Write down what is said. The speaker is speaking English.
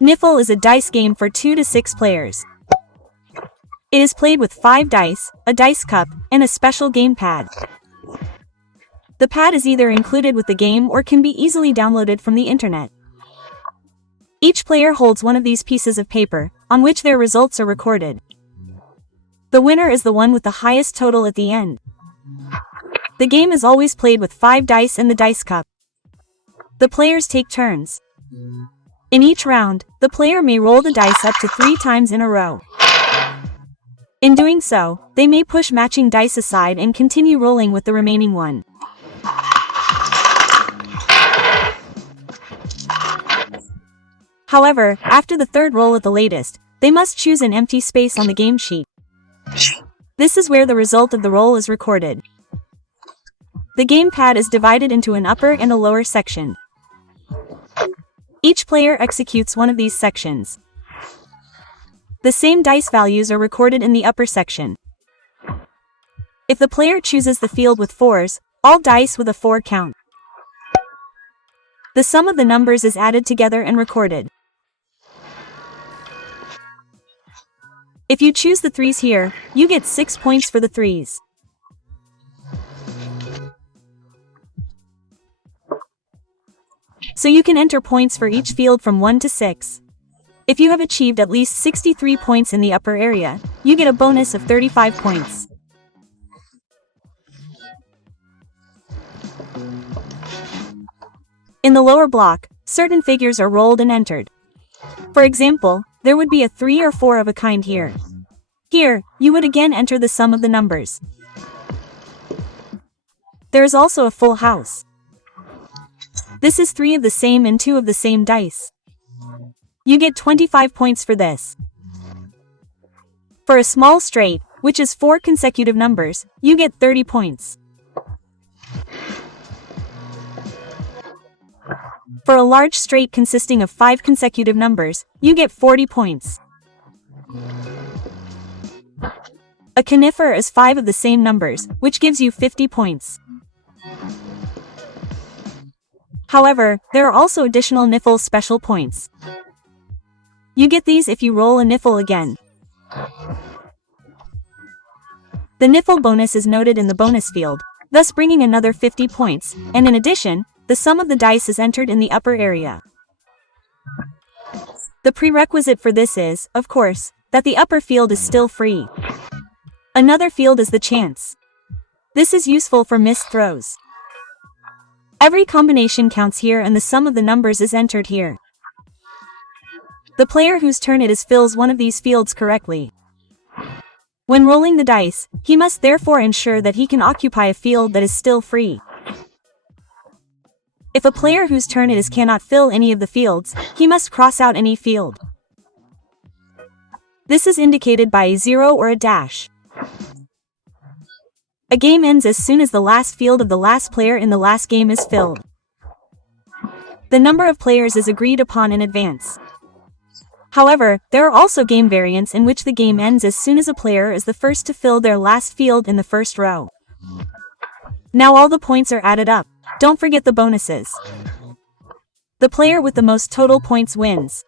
Kniffel is a dice game for 2 to 6 players. It is played with 5 dice, a dice cup, and a special game pad. The pad is either included with the game or can be easily downloaded from the internet. Each player holds one of these pieces of paper, on which their results are recorded. The winner is the one with the highest total at the end. The game is always played with 5 dice and the dice cup. The players take turns. In each round, the player may roll the dice up to 3 times in a row. In doing so, they may push matching dice aside and continue rolling with the remaining one. However, after the third roll at the latest, they must choose an empty space on the game sheet. This is where the result of the roll is recorded. The game pad is divided into an upper and a lower section. Each player executes one of these sections. The same dice values are recorded in the upper section. If the player chooses the field with 4s, all dice with a 4 count. The sum of the numbers is added together and recorded. If you choose the 3s here, you get 6 points for the 3s. So you can enter points for each field from 1 to 6. If you have achieved at least 63 points in the upper area, you get a bonus of 35 points. In the lower block, certain figures are rolled and entered. For example, there would be a 3 or 4 of a kind here. Here, you would again enter the sum of the numbers. There is also a full house. This is 3 of the same and 2 of the same dice. You get 25 points for this. For a small straight, which is 4 consecutive numbers, you get 30 points. For a large straight consisting of 5 consecutive numbers, you get 40 points. A Kniffel is 5 of the same numbers, which gives you 50 points. However, there are also additional Kniffel special points. You get these if you roll a Kniffel again. The Kniffel bonus is noted in the bonus field, thus bringing another 50 points, and in addition, the sum of the dice is entered in the upper area. The prerequisite for this is, of course, that the upper field is still free. Another field is the chance. This is useful for missed throws. Every combination counts here and the sum of the numbers is entered here. The player whose turn it is fills one of these fields correctly. When rolling the dice, he must therefore ensure that he can occupy a field that is still free. If a player whose turn it is cannot fill any of the fields, he must cross out any field. This is indicated by a 0 or a dash. A game ends as soon as the last field of the last player in the last game is filled. The number of players is agreed upon in advance. However, there are also game variants in which the game ends as soon as a player is the first to fill their last field in the first row. Now all the points are added up. Don't forget the bonuses. The player with the most total points wins.